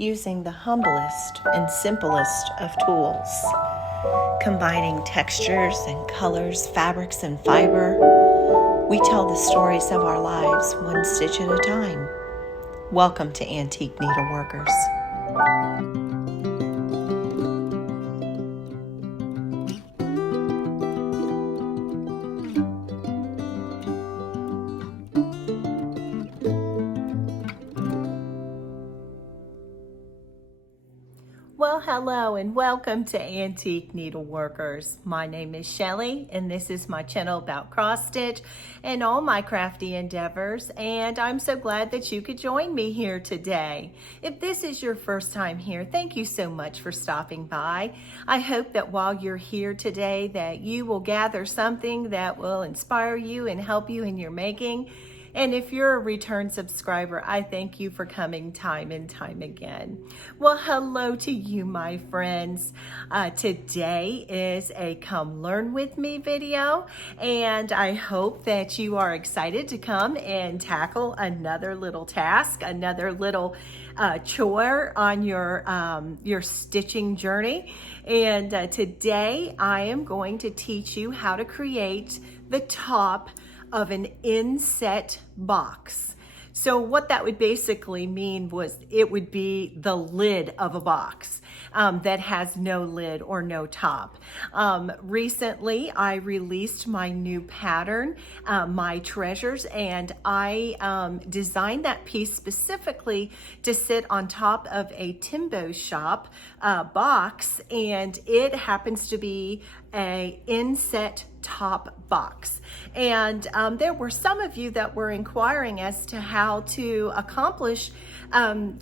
using the humblest and simplest of tools, combining textures and colors, fabrics and fiber. We tell the stories of our lives one stitch at a time. Welcome to Antique Needleworkers. Well, hello and welcome to Antique Needleworkers. My name is Shellie and this is my channel about cross stitch and all my crafty endeavors, and I'm so glad that you could join me here today. If this is your first time here, thank you so much for stopping by. I hope that while you're here today that you will gather something that will inspire you and help you in your making. And if you're a return subscriber, I thank you for coming time and time again. Well, hello to you, my friends. Today is a Come Learn With Me video, and I hope that you are excited to come and tackle another little task, another little chore on your stitching journey. And today I am going to teach you how to create the top of an inset box. So what that would basically mean was it would be the lid of a box that has no lid or no top. Recently, I released my new pattern, My Treasures, and I designed that piece specifically to sit on top of a Timbo shop box, and it happens to be a inset top box. And there were some of you that were inquiring as to how to accomplish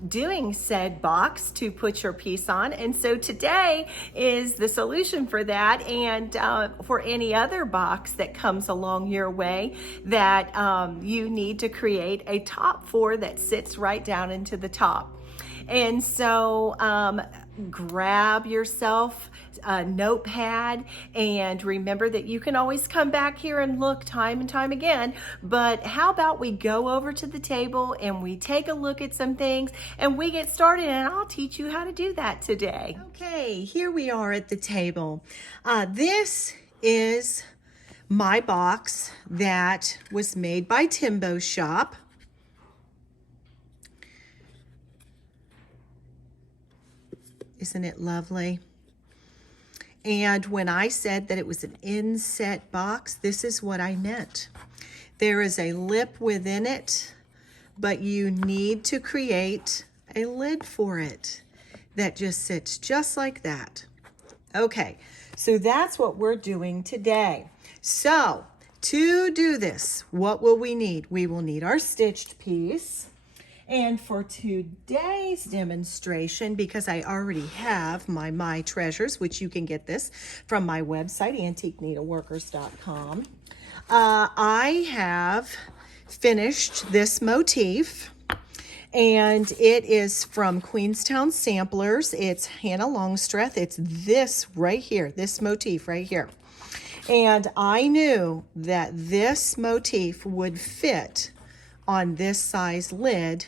doing said box to put your piece on. And so today is the solution for that, and for any other box that comes along your way that you need to create a top for that sits right down into the top. And so grab yourself a notepad, and remember that you can always come back here and look time and time again. But how about we go over to the table and we take a look at some things and we get started, and I'll teach you how to do that today. Okay, here we are at the table. This is my box that was made by Timbo Shop. Isn't it lovely? And when I said that it was an inset box, this is what I meant. There is a lip within it, but you need to create a lid for it that just sits just like that. Okay, so that's what we're doing today. So to do this, what will we need? We will need our stitched piece. And for today's demonstration, because I already have my Treasures, which you can get this from my website, AntiqueNeedleworkers.com, I have finished this motif, and it is from Queenstown Samplers. It's Hannah Longstreth. It's this right here, this motif right here. And I knew that this motif would fit on this size lid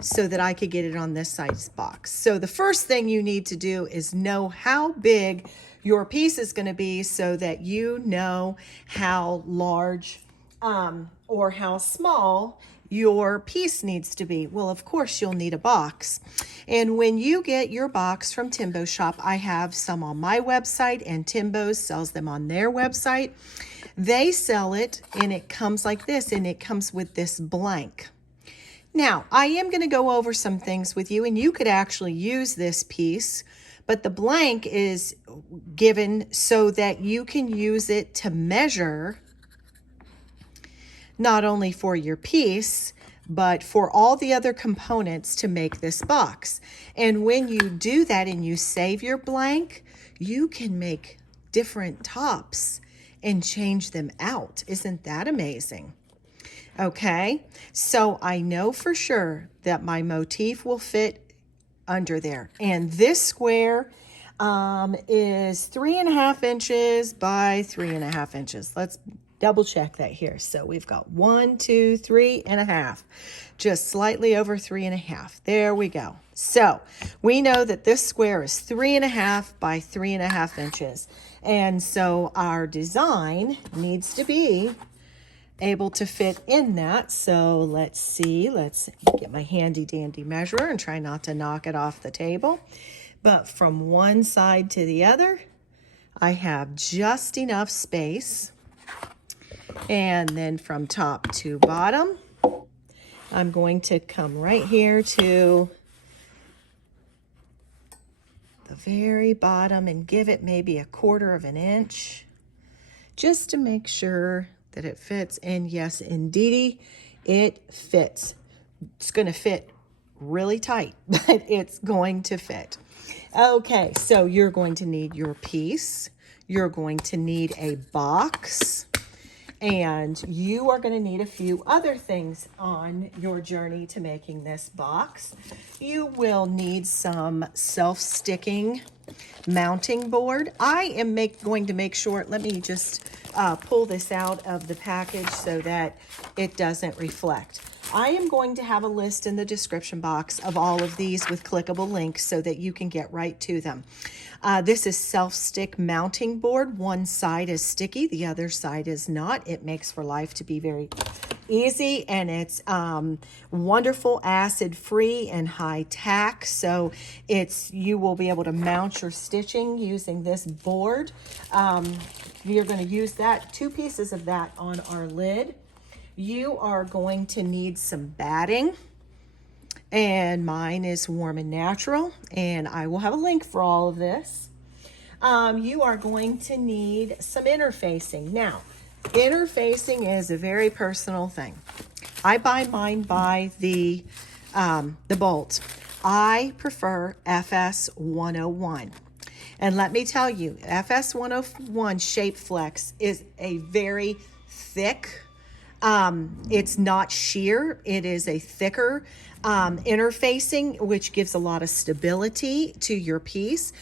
so that I could get it on this size box. So the first thing you need to do is know how big your piece is going to be so that you know how large or how small your piece needs to be. Well, of course, you'll need a box. And when you get your box from Timbo Shop, I have some on my website, and Timbo sells them on their website. They sell it, and it comes like this, and it comes with this blank. Now, I am going to go over some things with you, and you could actually use this piece, but the blank is given so that you can use it to measure not only for your piece, but for all the other components to make this box. And when you do that and you save your blank, you can make different tops and change them out. Isn't that amazing? Okay, so I know for sure that my motif will fit under there. And this square is 3.5 inches by 3.5 inches. Let's double check that here. So we've got 1, 2, 3.5, just slightly over 3.5. There we go. So we know that this square is 3.5 by 3.5 inches. And so our design needs to be able to fit in that. So let's see, let's get my handy dandy measurer and try not to knock it off the table. But from one side to the other, I have just enough space. And then from top to bottom, I'm going to come right here to the very bottom and give it maybe 1/4 of an inch just to make sure that it fits. And yes, indeedy, it fits. It's going to fit really tight, but it's going to fit. Okay, so you're going to need your piece. You're going to need a box. And you are going to need a few other things on your journey to making this box. You will need some self-sticking mounting board. I am going to make sure, let me just pull this out of the package so that it doesn't reflect. I am going to have a list in the description box of all of these with clickable links so that you can get right to them. This is self-stick mounting board. One side is sticky, the other side is not. It makes for life to be very easy, and it's wonderful, acid-free and high tack. So you will be able to mount your stitching using this board. You're going to use that, 2 pieces of that on our lid. You are going to need some batting, and mine is Warm and Natural, and I will have a link for all of this. You are going to need some interfacing. Now, interfacing is a very personal thing. I buy mine by the bolt. I prefer FS 101. And let me tell you, FS 101 Shape Flex is a very thick, it's not sheer, it is a thicker interfacing, which gives a lot of stability to your piece.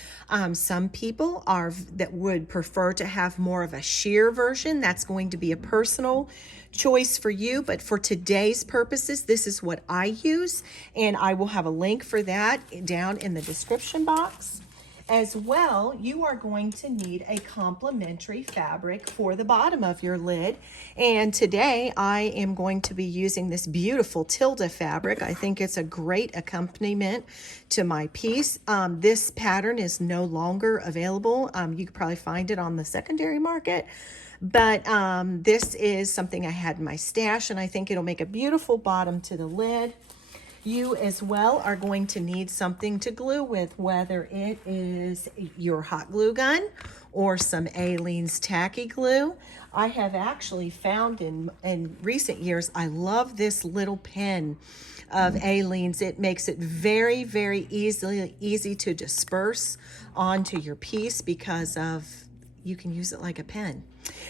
Some people that would prefer to have more of a sheer version. That's going to be a personal choice for you, but for today's purposes, this is what I use, and I will have a link for that down in the description box. As well, you are going to need a complementary fabric for the bottom of your lid. And today I am going to be using this beautiful Tilda fabric. I think it's a great accompaniment to my piece. This pattern is no longer available. You could probably find it on the secondary market. But this is something I had in my stash, and I think it'll make a beautiful bottom to the lid. You as well are going to need something to glue with, whether it is your hot glue gun or some Aileen's tacky glue. I have actually found in recent years, I love this little pen of Aileen's. It makes it very, very easy to disperse onto your piece because you can use it like a pen.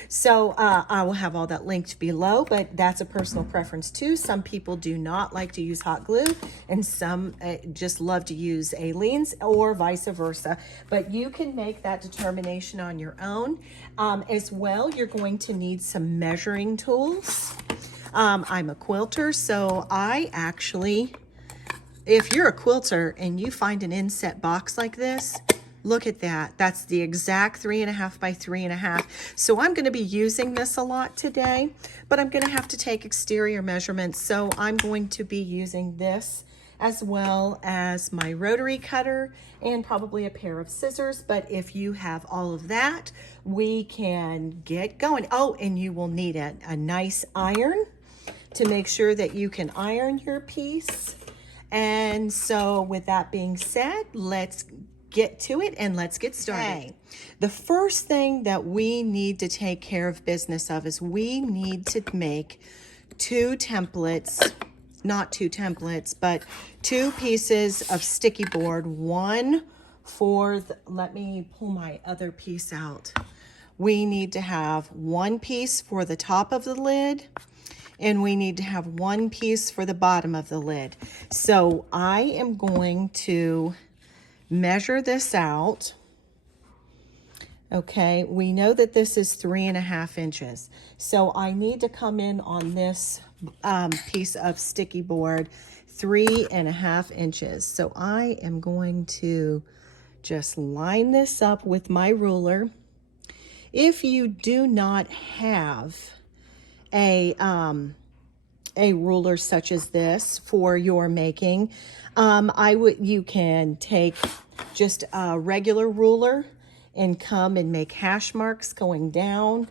So I will have all that linked below, but that's a personal preference too. Some people do not like to use hot glue, and some just love to use Aileen's, or vice versa. But you can make that determination on your own. As well, you're going to need some measuring tools. I'm a quilter, so I actually, if you're a quilter and you find an inset box like this, look at that. That's the exact 3.5 by 3.5. So I'm going to be using this a lot today, but I'm going to have to take exterior measurements. So I'm going to be using this as well as my rotary cutter and probably a pair of scissors. But if you have all of that, we can get going. Oh, and you will need a nice iron to make sure that you can iron your piece. And so with that being said, let's get to it and let's get started. Okay. The first thing that we need to take care of business of is we need to make 2 templates, not 2 templates, but 2 pieces of sticky board. One for, let me pull my other piece out. We need to have 1 piece for the top of the lid, and we need to have 1 piece for the bottom of the lid. So I am going to measure this out. Okay, we know that this is 3.5 inches. So I need to come in on this piece of sticky board 3.5 inches. So I am going to just line this up with my ruler. If you do not have a ruler such as this for your making, you can take just a regular ruler and come and make hash marks going down.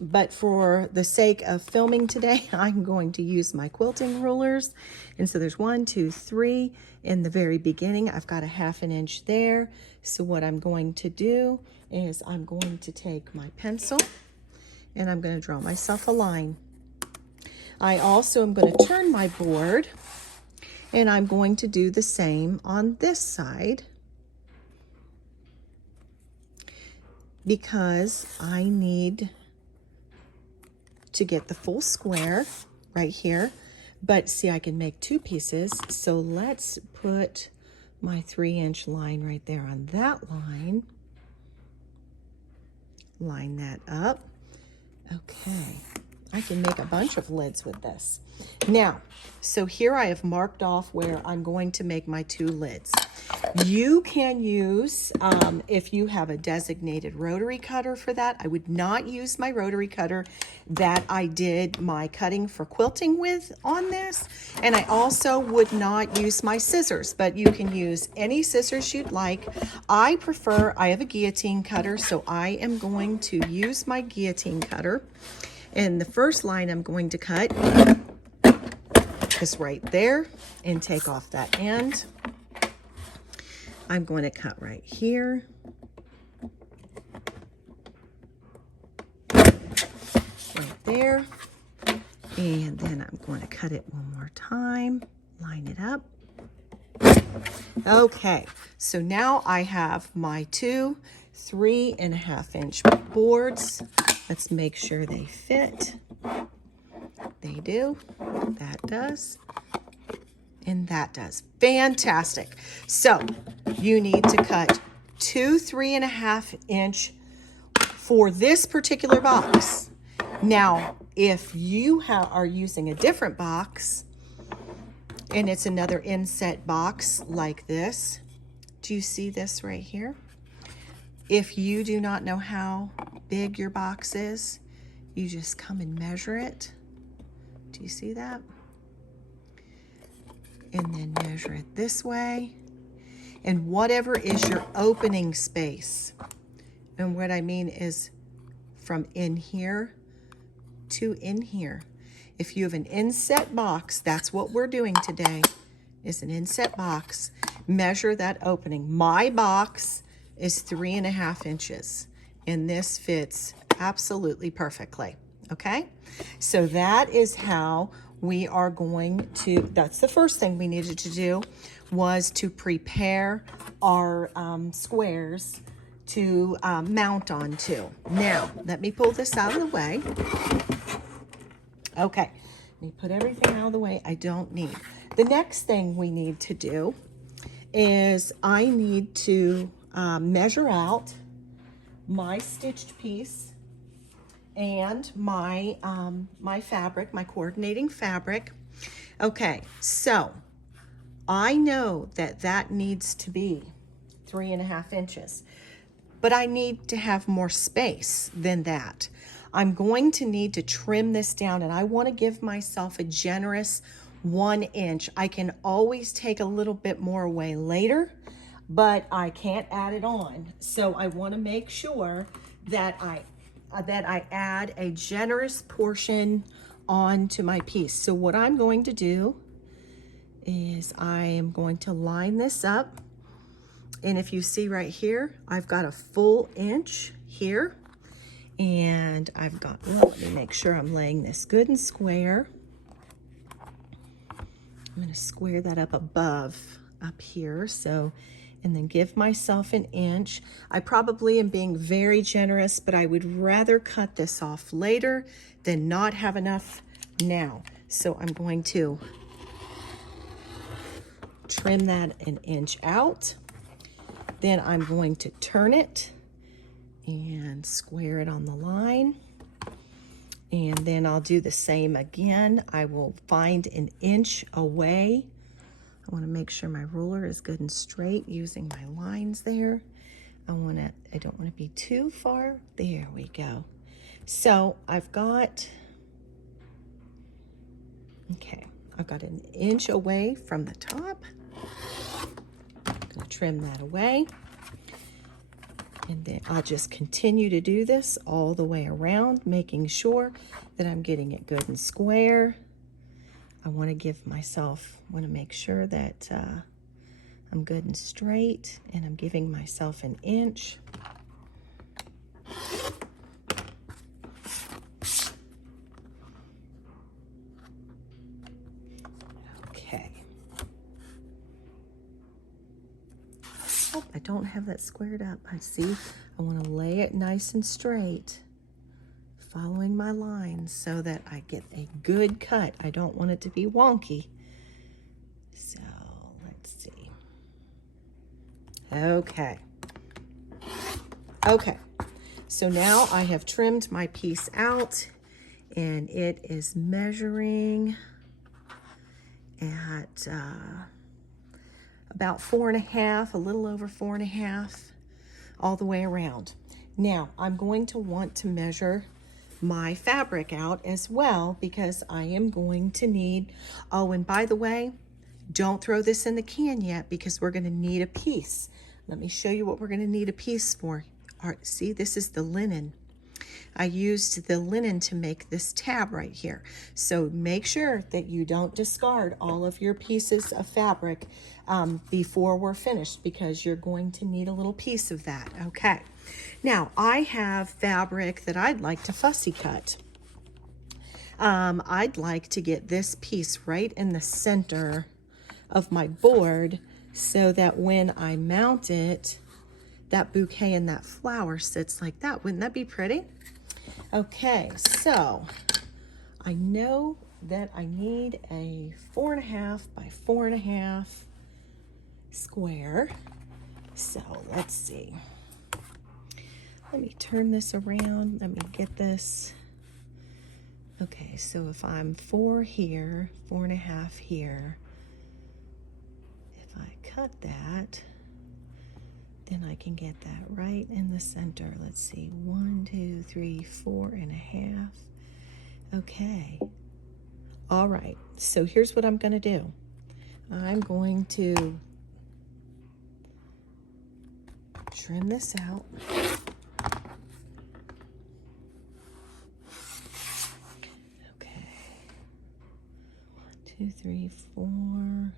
But for the sake of filming today, I'm going to use my quilting rulers. And so there's 1, 2, 3 in the very beginning. I've got a 1/2 inch there. So what I'm going to do is I'm going to take my pencil and I'm going to draw myself a line. I also am going to turn my board and I'm going to do the same on this side, because I need to get the full square right here. But see, I can make 2 pieces. So let's put my 3-inch line right there on that line. Line that up. Okay, I can make a bunch of lids with this. Now, so here I have marked off where I'm going to make my 2 lids. You can use, if you have a designated rotary cutter for that. I would not use my rotary cutter that I did my cutting for quilting with on this. And I also would not use my scissors, but you can use any scissors you'd like. I have a guillotine cutter, so I am going to use my guillotine cutter. And the first line I'm going to cut is right there and take off that end. I'm going to cut right here. Right there. And then I'm going to cut it one more time. Line it up. Okay, so now I have my 2 3.5 inch boards. Let's make sure they fit. They do. That does. And that does. Fantastic. So you need to cut 2 3.5 inch for this particular box. Now, if you are using a different box and it's another inset box like this, do you see this right here? If you do not know how big your box is, you just come and measure it. Do you see that? And then measure it this way. And whatever is your opening space, and what I mean is from in here to in here. If you have an inset box, that's what we're doing today, is an inset box. Measure that opening. My box is 3.5 inches, and this fits absolutely perfectly. Okay, so that is how we are going to, that's the first thing we needed to do, was to prepare our squares to mount onto. Now, let me pull this out of the way. Okay, let me put everything out of the way I don't need. The next thing we need to do is I need to measure out my stitched piece and my my fabric, my coordinating fabric. Okay, so I know that that needs to be 3.5 inches, but I need to have more space than that. I'm going to need to trim this down, and I want to give myself a generous 1 inch. I can always take a little bit more away later, but I can't add it on. So I want to make sure that I add a generous portion onto my piece. So what I'm going to do is I am going to line this up. And if you see right here, I've got a full inch here. And I've got, well, let me make sure I'm laying this good and square. I'm going to square that up above, up here. So, and then give myself an inch. I probably am being very generous, but I would rather cut this off later than not have enough now. So I'm going to trim that an inch out. Then I'm going to turn it and square it on the line. And then I'll do the same again. I will find an inch away. I want to make sure my ruler is good and straight using my lines there. I don't want to be too far. There we go. So I've got an inch away from the top. I'm going to trim that away. And then I'll just continue to do this all the way around, making sure that I'm getting it good and square. I want to make sure that I'm good and straight, and I'm giving myself an inch. Okay. Oh, I don't have that squared up. I want to lay it nice and straight, following my lines so that I get a good cut. I don't want it to be wonky. So let's see. Okay. So now I have trimmed my piece out, and it is measuring at about 4.5, a little over 4.5, all the way around. Now I'm going to want to measure my fabric out as well, because I am going to need, oh, and by the way, don't throw this in the can yet, because we're going to need a piece. Let me show you what we're going to need a piece for. All right, see, this is the linen. I used the linen to make this tab right here. So make sure that you don't discard all of your pieces of fabric before we're finished, because you're going to need a little piece of that. Okay. Now I have fabric that I'd like to fussy cut. I'd like to get this piece right in the center of my board, so that when I mount it, that bouquet and that flower sits like that. Wouldn't that be pretty? Okay, so I know that I need a 4.5 by 4.5 square. So let's see. Let me turn this around. Let me get this. Okay, so if I'm 4 here, 4.5 here, if I cut that, then I can get that right in the center. Let's see, 1, 2, 3, 4.5. Okay. All right, so here's what I'm gonna do. I'm going to trim this out. Okay. 1, 2, 3, 4. 1,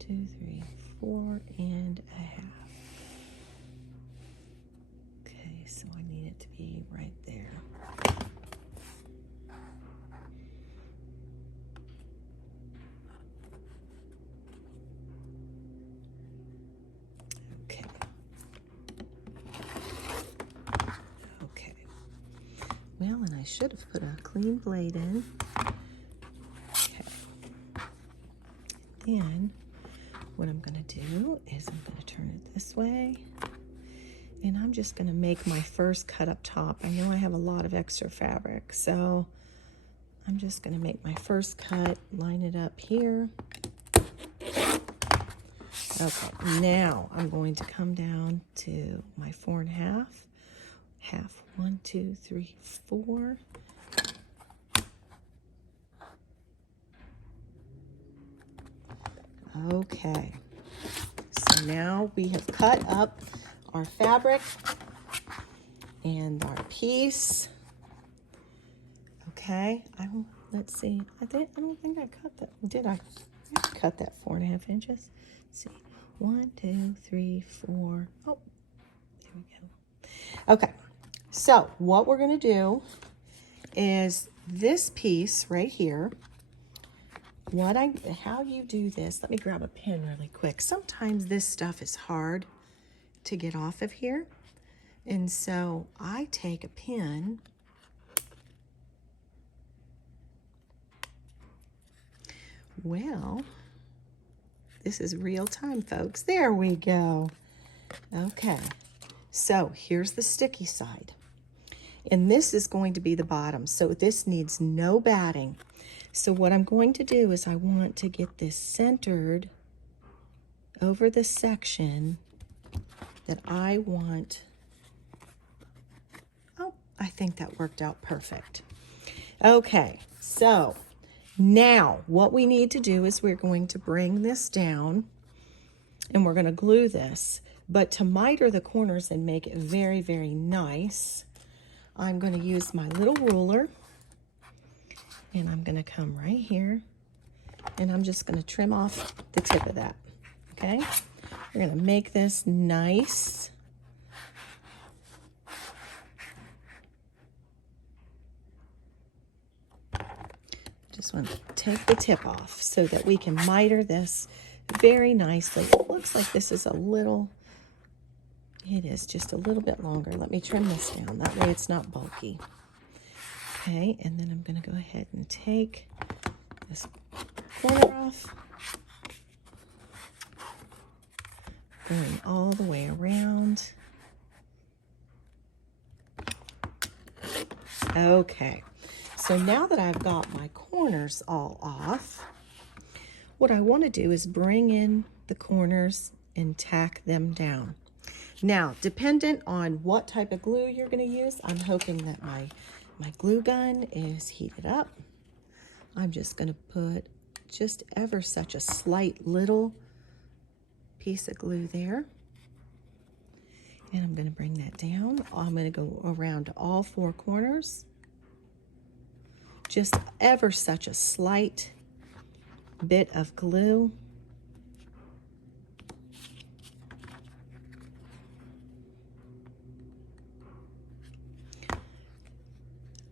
2, 3, 4.5. So I need it to be right there. Okay. Well, and I should have put a clean blade in. Okay. Then what I'm going to do is I'm going to turn it this way. And I'm just going to make my first cut up top. I know I have a lot of extra fabric, so I'm just going to make my first cut, line it up here. Okay, now I'm going to come down to my 4.5, half, 1, 2, 3, 4. Okay, so now we have cut up our fabric and our piece. Okay, let's see. I don't think I cut that. Did I? I cut that 4.5 inches. Let's see. 1, 2, 3, 4. Oh, there we go. Okay, so what we're gonna do is this piece right here. How you do this? Let me grab a pen really quick. Sometimes this stuff is hard to get off of here, and so I take a pin this is real time, folks. There we go. Okay, So here's the sticky side. And this is going to be the bottom. So this needs no batting. So what I'm going to do is I want to get this centered over the section that I want. Oh, I think that worked out perfect. Okay, so now what we need to do is we're going to bring this down and we're going to glue this. But to miter the corners and make it very, very nice, I'm going to use my little ruler and I'm going to come right here and I'm just going to trim off the tip of that. Okay, we're going to make this nice. Just want to take the tip off so that we can miter this very nicely. It looks like this is a little, it is just a little bit longer. Let me trim this down. That way it's not bulky. Okay, and then I'm going to go ahead and take this corner off. Going all the way around. Okay, so now that I've got my corners all off, what I want to do is bring in the corners and tack them down. Now, dependent on what type of glue you're going to use, I'm hoping that my glue gun is heated up. I'm just going to put just ever such a slight little piece of glue there. And I'm going to bring that down. I'm going to go around all four corners. Just ever such a slight bit of glue.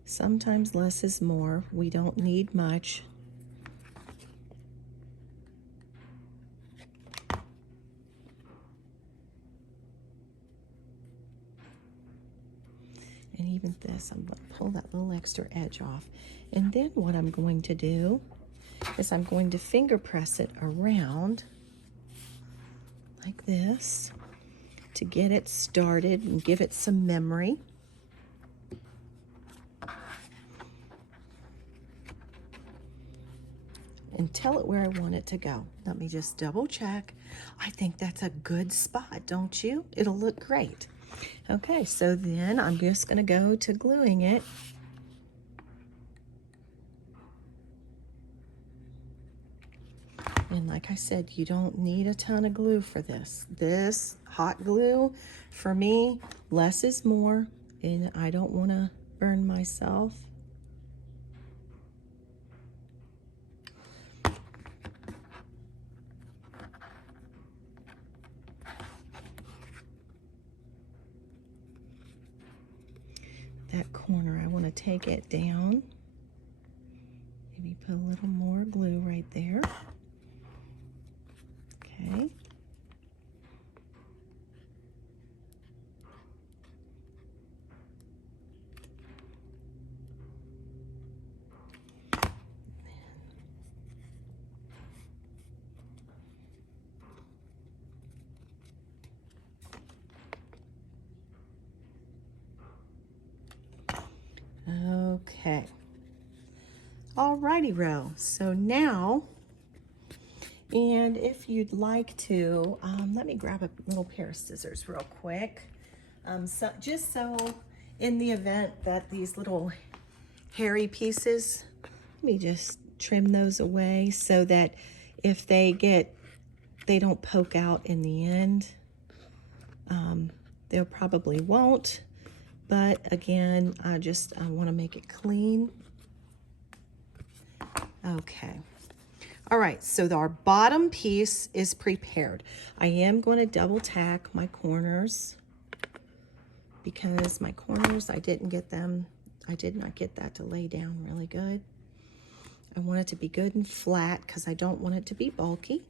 Sometimes less is more. We don't need much. And even this, I'm going to pull that little extra edge off. And then what I'm going to do is I'm going to finger press it around like this to get it started and give it some memory. And tell it where I want it to go. Let me just double check. I think that's a good spot, don't you? It'll look great. Okay, so then I'm just going to go to gluing it. And like I said, you don't need a ton of glue for this. This hot glue, for me, less is more, and I don't want to burn myself. That corner, I want to take it down. Maybe put a little more glue right there. Okay. Okay. Alrighty, row. So now, and if you'd like to, let me grab a little pair of scissors real quick. Just so in the event that these little hairy pieces, let me just trim those away so that if they don't poke out in the end. They probably won't. But again, I want to make it clean. Okay. All right, so our bottom piece is prepared. I am going to double tack my corners because my corners, I did not get that to lay down really good. I want it to be good and flat because I don't want it to be bulky.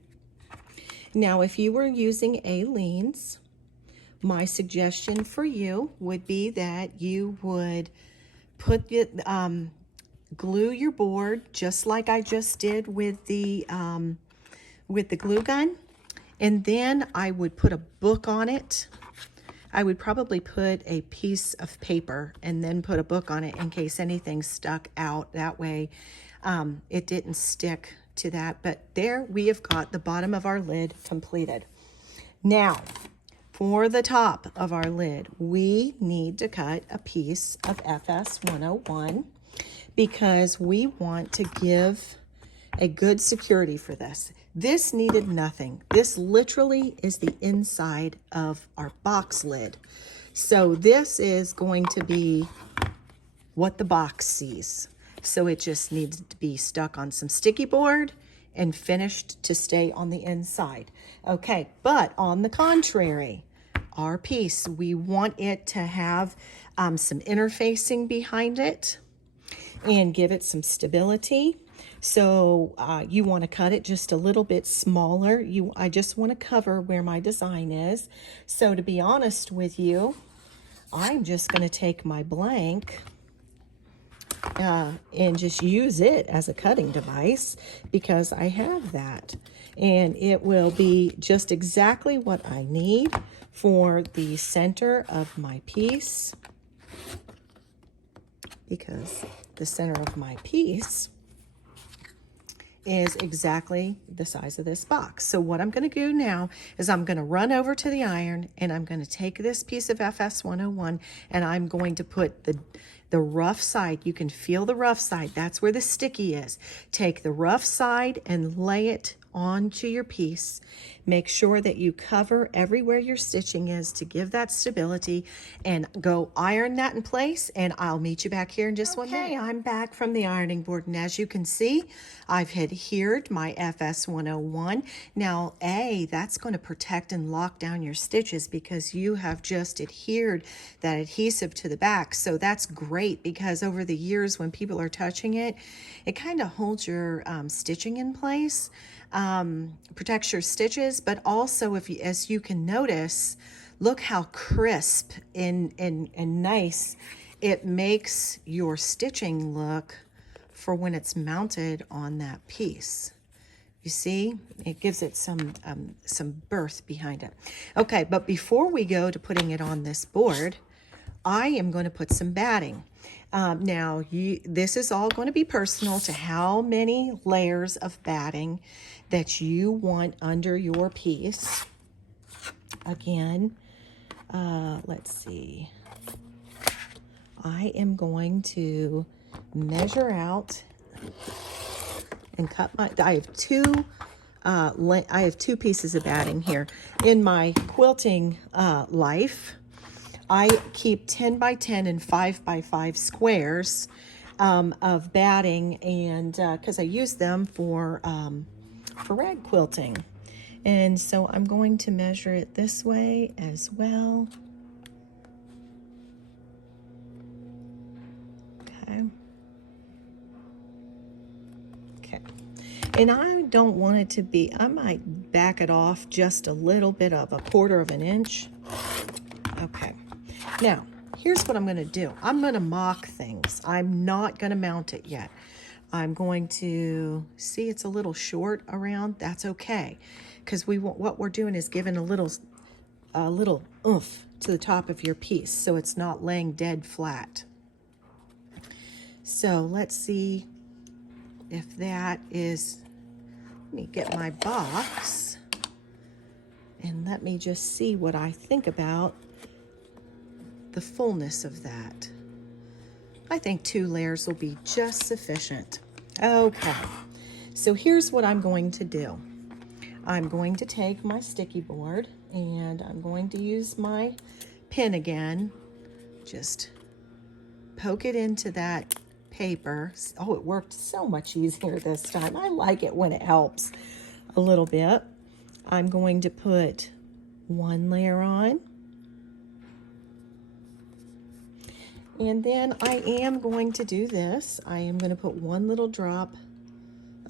Now, if you were using Aileen's, my suggestion for you would be that you would put it, glue your board just like I just did with the glue gun, and then I would put a book on it. I would probably put a piece of paper and then put a book on it in case anything stuck out. That way it didn't stick to that. But there we have got the bottom of our lid completed. Now, for the top of our lid, we need to cut a piece of FS 101 because we want to give a good security for this. This needed nothing. This literally is the inside of our box lid. So this is going to be what the box sees. So it just needs to be stuck on some sticky board and finished to stay on the inside. Okay, but on the contrary, our piece, we want it to have some interfacing behind it and give it some stability. So you want to cut it just a little bit smaller. I just want to cover where my design is. So to be honest with you, I'm just going to take my blank and just use it as a cutting device because I have that. And it will be just exactly what I need for the center of my piece, because the center of my piece is exactly the size of this box. So what I'm going to do now is I'm going to run over to the iron and I'm going to take this piece of FS 101 and I'm going to put the rough side. You can feel the rough side. That's where the sticky is. Take the rough side and lay it onto your piece. Make sure that you cover everywhere your stitching is to give that stability, and go iron that in place, and I'll meet you back here in just 1 minute. Okay, I'm back from the ironing board, and as you can see, I've adhered my FS 101. Now, that's going to protect and lock down your stitches because you have just adhered that adhesive to the back. So that's great because over the years when people are touching it, it kind of holds your stitching in place. Protects your stitches, but also as you can notice, look how crisp and nice it makes your stitching look for when it's mounted on that piece. You see, it gives it some birth behind it. Okay, but before we go to putting it on this board, I am going to put some batting. Now, this is all going to be personal to how many layers of batting that you want under your piece. Again, let's see. I am going to measure out and cut I have two pieces of batting here. In my quilting life, I keep 10 by 10 and 5 by 5 squares of batting, and because I use them for rag quilting. And so I'm going to measure it this way as well. Okay. And I don't want it to be, I might back it off just a little bit of 1/4 of an inch. Okay. Now, here's what I'm going to do. I'm going to mock things. I'm not going to mount it yet. I'm going to see it's a little short around. That's okay, because what we're doing is giving a little oomph to the top of your piece, so it's not laying dead flat. So let's see if that is. Let me get my box and let me just see what I think about the fullness of that. I think 2 layers will be just sufficient. Okay, so here's what I'm going to do. I'm going to take my sticky board and I'm going to use my pin again. Just poke it into that paper. Oh, it worked so much easier this time. I like it when it helps a little bit. I'm going to put 1 layer on. And then I am going to do this. I am going to put 1 little drop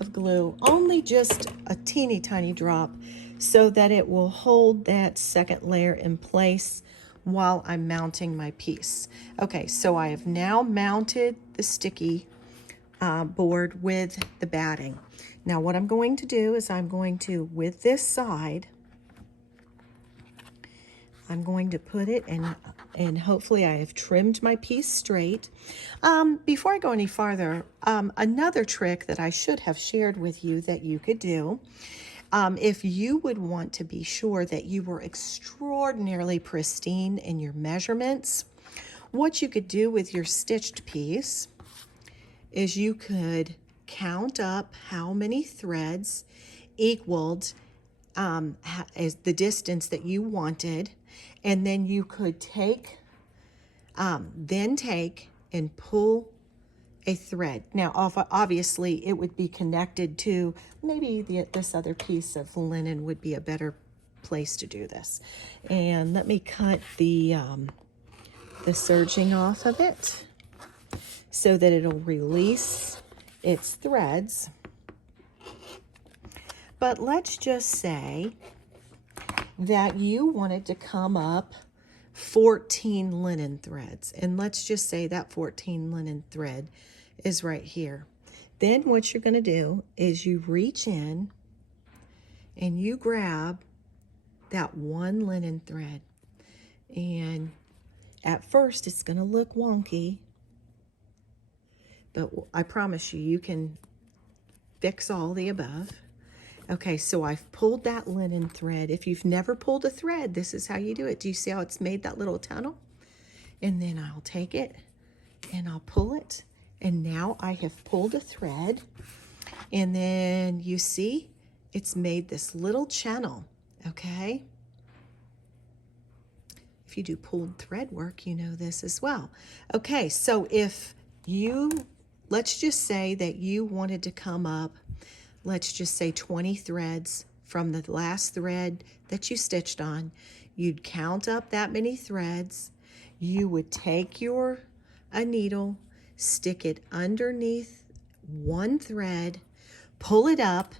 of glue, only just a teeny tiny drop, so that it will hold that second layer in place while I'm mounting my piece. Okay, so I have now mounted the sticky board with the batting. Now what I'm going to do is I'm going to, with this side, I'm going to put it, and hopefully I have trimmed my piece straight. Before I go any farther, another trick that I should have shared with you that you could do, if you would want to be sure that you were extraordinarily pristine in your measurements, what you could do with your stitched piece is you could count up how many threads equaled as the distance that you wanted, and then you could take and pull a thread. Now, obviously, it would be connected to maybe this other piece of linen would be a better place to do this. And let me cut the serging off of it so that it'll release its threads. But let's just say that you wanted to come up 14 linen threads. And let's just say that 14 linen thread is right here. Then what you're going to do is you reach in and you grab that one linen thread. And at first it's going to look wonky, but I promise you, you can fix all the above. Okay, so I've pulled that linen thread. If you've never pulled a thread, this is how you do it. Do you see how it's made that little tunnel? And then I'll take it and I'll pull it. And now I have pulled a thread. And then you see, it's made this little channel, okay? If you do pulled thread work, you know this as well. Okay, so if you, let's just say that you wanted to come up, let's just say 20 threads from the last thread that you stitched on. You'd count up that many threads. You would take a needle, stick it underneath one thread, pull it up,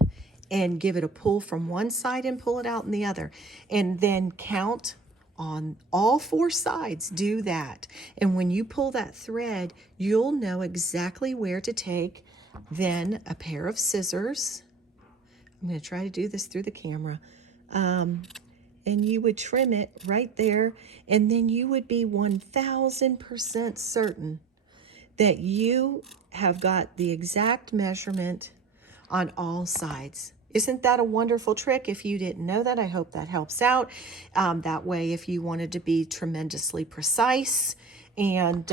and give it a pull from one side and pull it out in the other. And then count on all four sides. Do that. And when you pull that thread, you'll know exactly where to take then a pair of scissors. I'm going to try to do this through the camera. And you would trim it right there. And then you would be 1000% certain that you have got the exact measurement on all sides. Isn't that a wonderful trick? If you didn't know that, I hope that helps out. That way, if you wanted to be tremendously precise and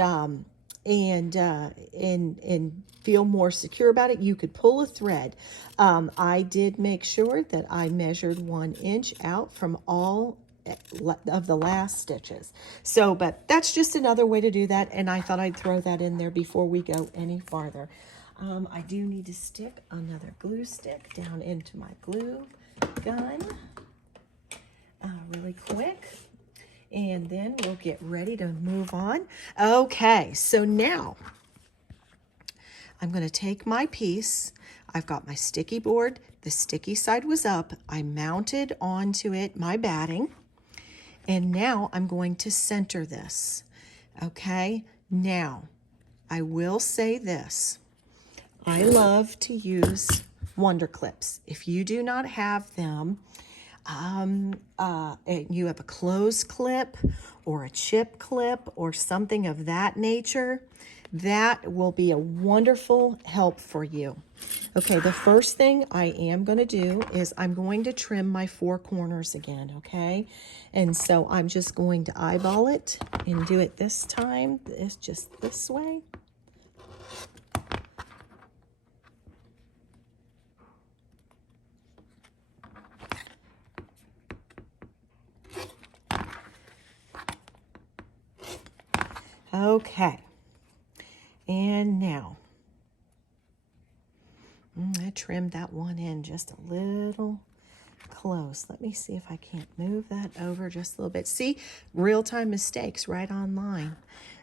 feel more secure about it, you could pull a thread. I did make sure that I measured 1 inch out from all of the last stitches. So, but that's just another way to do that, and I thought I'd throw that in there before we go any farther. I do need to stick another glue stick down into my glue gun really quick. And then we'll get ready to move on. Okay, so now I'm going to take my piece. I've got my sticky board. The sticky side was up. I mounted onto it my batting. And now I'm going to center this. Okay, now I will say this. I love to use Wonder Clips. If you do not have them, you have a clothes clip or a chip clip or something of that nature, that will be a wonderful help for you. Okay, the first thing I am going to do is I'm going to trim my 4 corners again, okay? And so I'm just going to eyeball it and do it this time. It's just this way. Okay, and now I trimmed that one in just a little close. Let me see if I can't move that over just a little bit. See, real-time mistakes right online.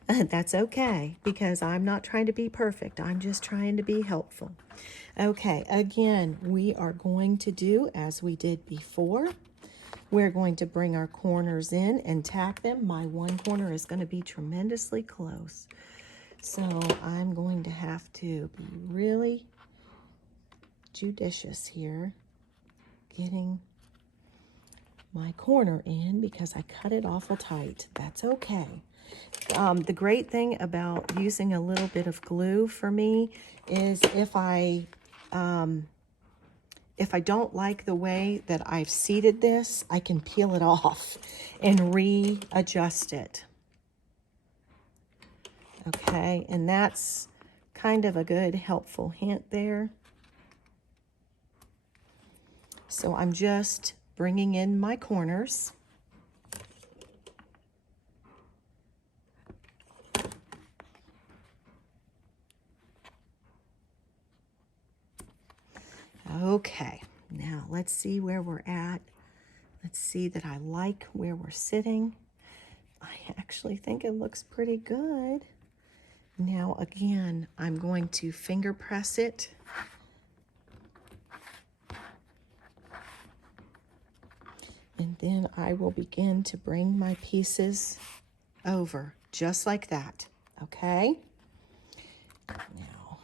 That's okay, because I'm not trying to be perfect. I'm just trying to be helpful. Okay, again, we are going to do as we did before. We're going to bring our corners in and tack them. My one corner is going to be tremendously close. So I'm going to have to be really judicious here, getting my corner in because I cut it awful tight. That's okay. The great thing about using a little bit of glue for me is if I don't like the way that I've seated this, I can peel it off and readjust it. Okay, and that's kind of a good helpful hint there. So I'm just bringing in my corners. Okay, now let's see where we're at. Let's see that I like where we're sitting. I actually think it looks pretty good. Now again, I'm going to finger press it. And then I will begin to bring my pieces over, just like that, okay? Now,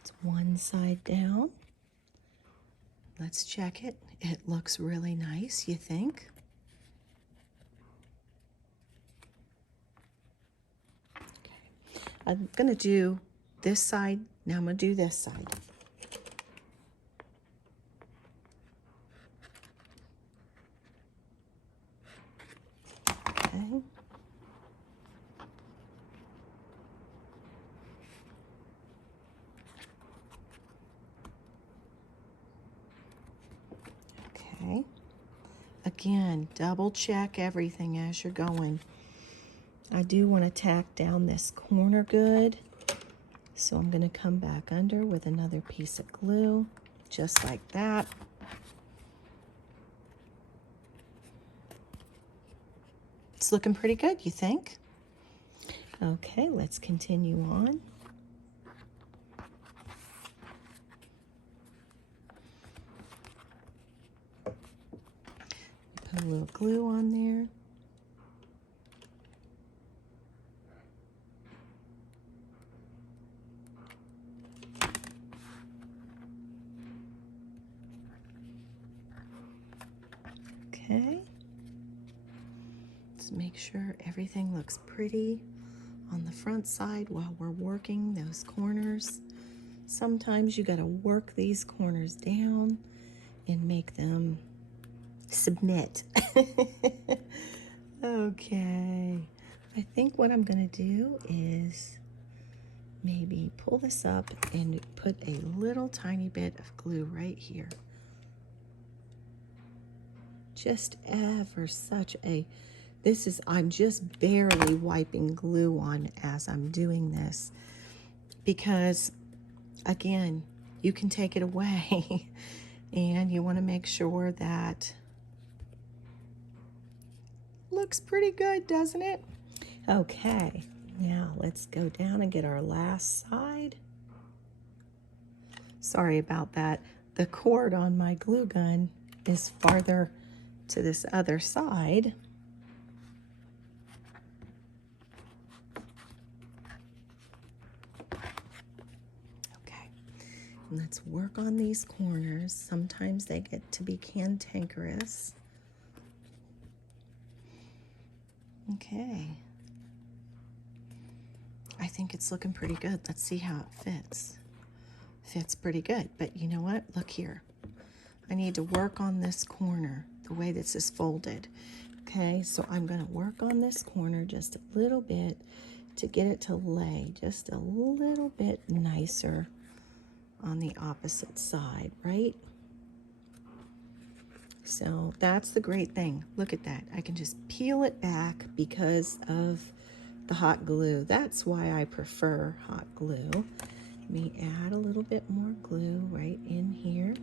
it's one side down. Let's check it. It looks really nice, you think? Okay. I'm gonna do this side. Now I'm gonna do this side. Okay. Okay. Again, double check everything as you're going. I do want to tack down this corner good. So I'm going to come back under with another piece of glue, just like that. It's looking pretty good, you think? Okay, let's continue on. Put a little glue on there. Okay. Let's make sure everything looks pretty on the front side while we're working those corners. Sometimes you got to work these corners down and make them submit. Okay. I think what I'm going to do is maybe pull this up and put a little tiny bit of glue right here. Just ever such a, I'm just barely wiping glue on as I'm doing this because, again, you can take it away and you want to make sure that looks pretty good, doesn't it? Okay, now let's go down and get our last side. Sorry about that. The cord on my glue gun is farther to this other side. Okay, let's work on these corners. Sometimes they get to be cantankerous. Okay. I think it's looking pretty good. Let's see how it fits. Fits pretty good, but you know what? Look here. I need to work on this corner, the way this is folded. Okay, so I'm gonna work on this corner just a little bit to get it to lay just a little bit nicer on the opposite side, right? So that's the great thing. Look at that. I can just peel it back because of the hot glue. That's why I prefer hot glue. Let me add a little bit more glue right in here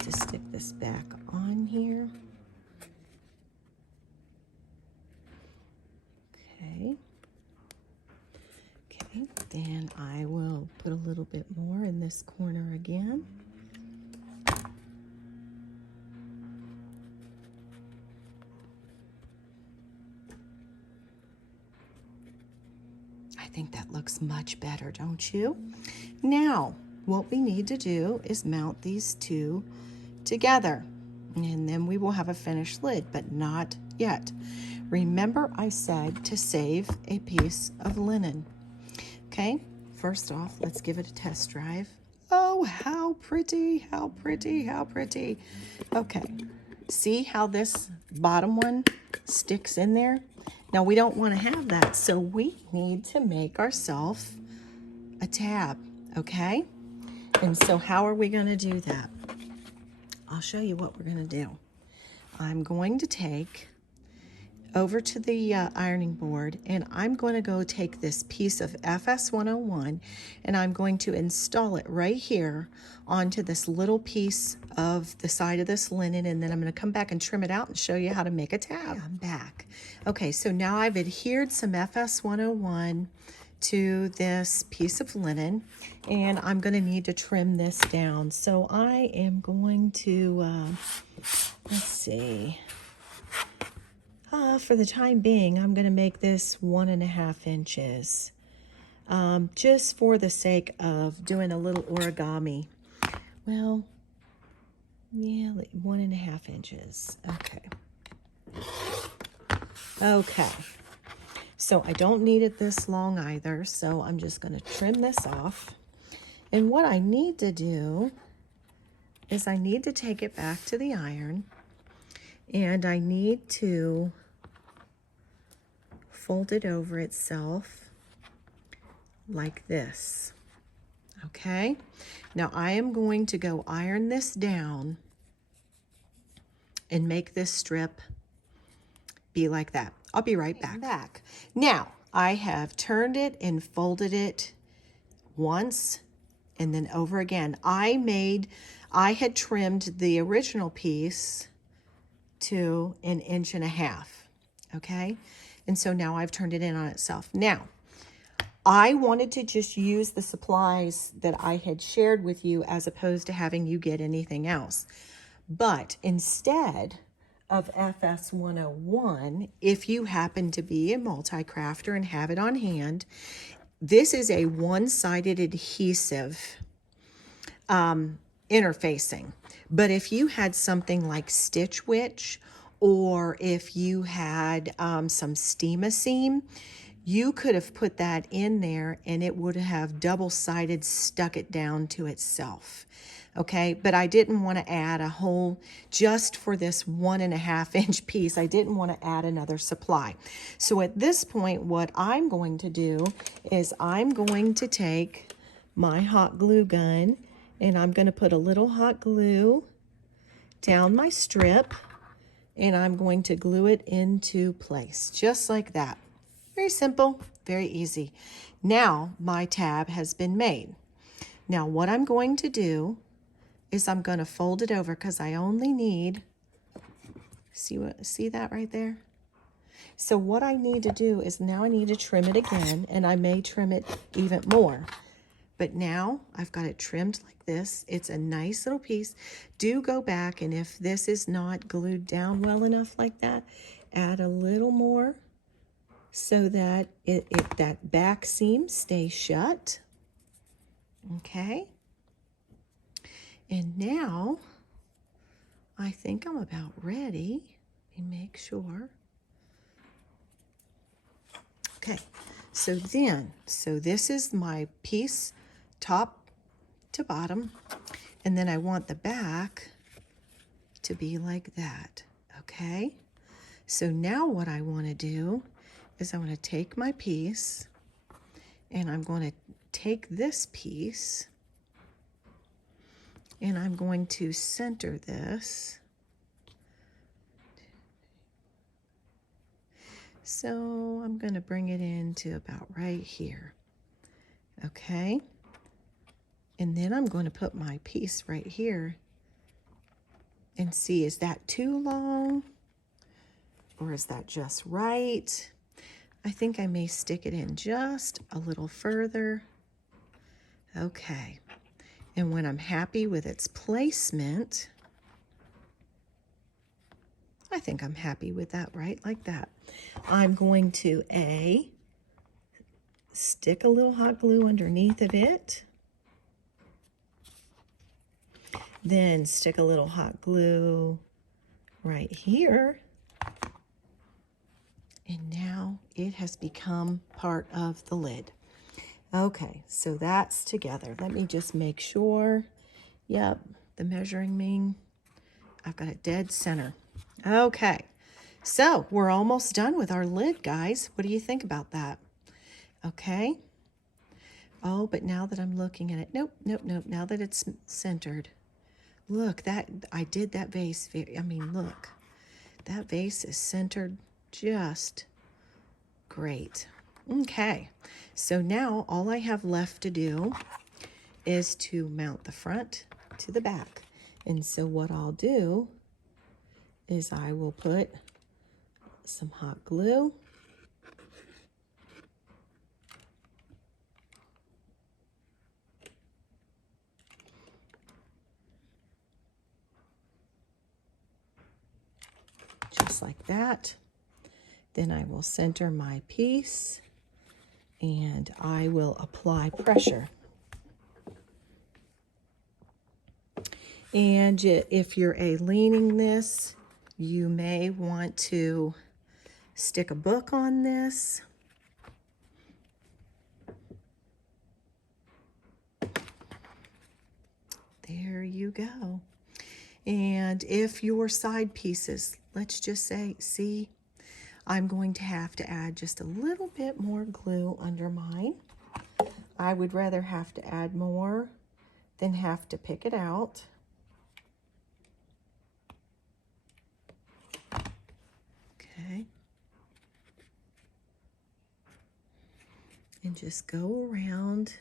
to stick this back on here. Okay. Okay, then I will put a little bit more in this corner again. I think that looks much better, don't you? Now, what we need to do is mount these two together, and then we will have a finished lid, but not yet. Remember, I said to save a piece of linen. Okay, first off, let's give it a test drive. Oh, how pretty, how pretty, how pretty. Okay, see how this bottom one sticks in there? Now, we don't want to have that, so we need to make ourselves a tab, okay? And so how are we going to do that? I'll show you what we're going to do. I'm going to take over to the ironing board, and I'm going to go take this piece of FS 101 and I'm going to install it right here onto this little piece of the side of this linen, and then I'm going to come back and trim it out and show you how to make a tab. I'm back. Okay, so now I've adhered some FS 101 to this piece of linen, and I'm going to need to trim this down. So I am going to, let's see, for the time being, I'm going to make this 1.5 inches, just for the sake of doing a little origami. Well, yeah, 1.5 inches. Okay. Okay. So I don't need it this long either, so I'm just going to trim this off. And what I need to do is I need to take it back to the iron, and I need to fold it over itself like this. Okay, now I am going to go iron this down and make this strip be like that. I'll be right back. Now, I have turned it and folded it once and then over again. I had trimmed the original piece to 1.5 inches, okay? And so now I've turned it in on itself. Now, I wanted to just use the supplies that I had shared with you as opposed to having you get anything else. But instead of FS 101, if you happen to be a multi-crafter and have it on hand, this is a one-sided adhesive interfacing. But if you had something like Stitch Witch, or if you had some Steam-a-Seam, you could have put that in there and it would have double-sided stuck it down to itself. Okay, but I didn't want to add a whole, just for this 1.5 inch piece, I didn't want to add another supply. So at this point, what I'm going to do is I'm going to take my hot glue gun and I'm going to put a little hot glue down my strip, and I'm going to glue it into place, just like that. Very simple, very easy. Now my tab has been made. Now what I'm going to do is I'm going to fold it over because I only need, see that right there? So what I need to do is now I need to trim it again, and I may trim it even more. But now I've got it trimmed like this. It's a nice little piece. Do go back, and if this is not glued down well enough like that, add a little more so that that back seam stays shut. Okay. And now I think I'm about ready. Let me make sure. Okay, so this is my piece top to bottom, and then I want the back to be like that. Okay, so now what I want to do is I want to take my piece and I'm going to take this piece and I'm going to center this. So I'm going to bring it into about right here. Okay. And then I'm going to put my piece right here and see, is that too long or is that just right? I think I may stick it in just a little further. Okay. And when I'm happy with its placement, I think I'm happy with that, right? Like that. I'm going to stick a little hot glue underneath of it. Then stick a little hot glue right here. And now it has become part of the lid. Okay, so that's together. Let me just make sure. Yep, the measuring mean. I've got it dead center. Okay, so we're almost done with our lid, guys. What do you think about that? Okay. Oh, but now that I'm looking at it, nope. Now that it's centered, look, that I did that vase. I mean, look, that vase is centered just great. Okay, so now all I have left to do is to mount the front to the back. And so what I'll do is I will put some hot glue. Just like that. Then I will center my piece and I will apply pressure. And if you're leaning this, you may want to stick a book on this. There you go. And if your side pieces, let's just say, see, I'm going to have to add just a little bit more glue under mine. I would rather have to add more than have to pick it out. Okay. And just go around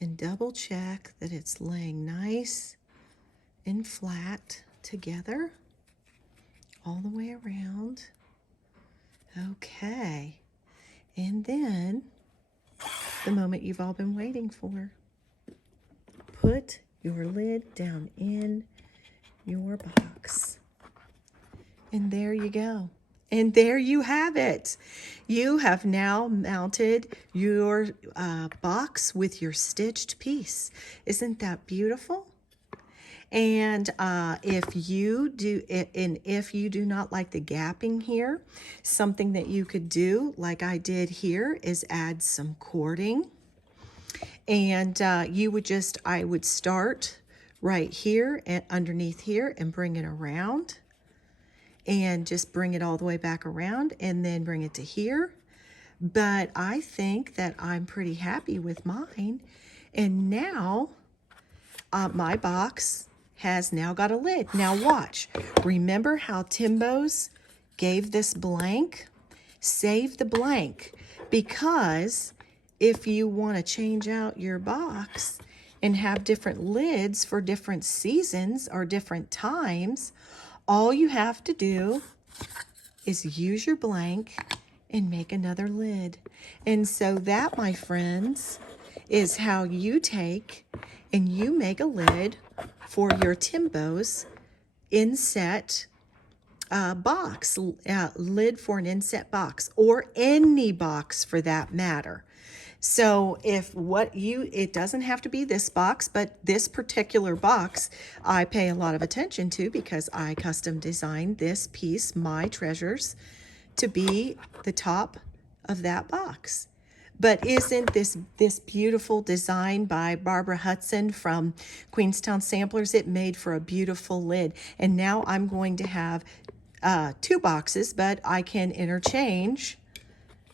and double check that it's laying nice and flat together all the way around. Okay, and then the moment you've all been waiting for, put your lid down in your box. And there you go. And there you have it. You have now mounted your box with your stitched piece. Isn't that beautiful? And if you do not like the gapping here, something that you could do, like I did here, is add some cording. And I would start right here and underneath here and bring it around. And just bring it all the way back around and then bring it to here. But I think that I'm pretty happy with mine. And now my box has now got a lid. Now watch. Remember how Timbo's gave this blank? Save the blank, because if you want to change out your box and have different lids for different seasons or different times, all you have to do is use your blank and make another lid. And so that, my friends, is how you take and you make a lid for your Timbo's inset box, lid for an inset box, or any box for that matter. So it doesn't have to be this box, but this particular box I pay a lot of attention to because I custom designed this piece, my treasures, to be the top of that box. But isn't this beautiful design by Barbara Hudson from Queenstown Samplers? It made for a beautiful lid. And now I'm going to have two boxes, but I can interchange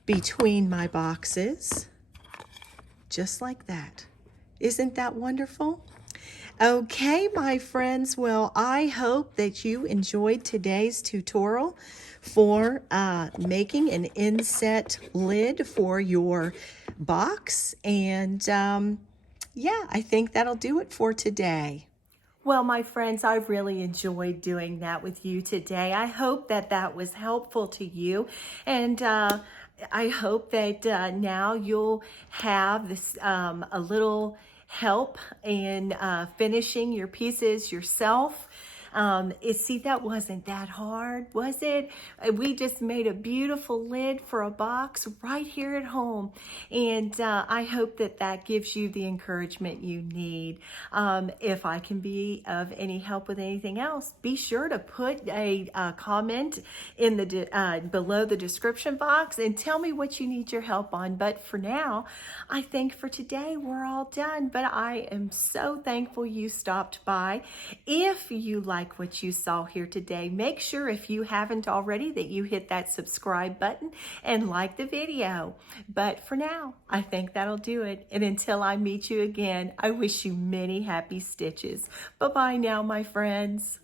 between my boxes just like that. Isn't that wonderful? Okay, my friends, well, I hope that you enjoyed today's tutorial for making an inset lid for your box. And yeah, I think that'll do it for today. Well, my friends, I've really enjoyed doing that with you today. I hope that that was helpful to you. And I hope that now you'll have this a little help in finishing your pieces yourself. See, that wasn't that hard, was it? We just made a beautiful lid for a box right here at home. And I hope that that gives you the encouragement you need. If I can be of any help with anything else, be sure to put a comment in the below the description box and tell me what you need your help on. But for now, I think for today we're all done. But I am so thankful you stopped by. If you like what you saw here today, make sure, if you haven't already, that you hit that subscribe button and like the video. But for now, I think that'll do it. And until I meet you again, I wish you many happy stitches. Bye-bye now, my friends.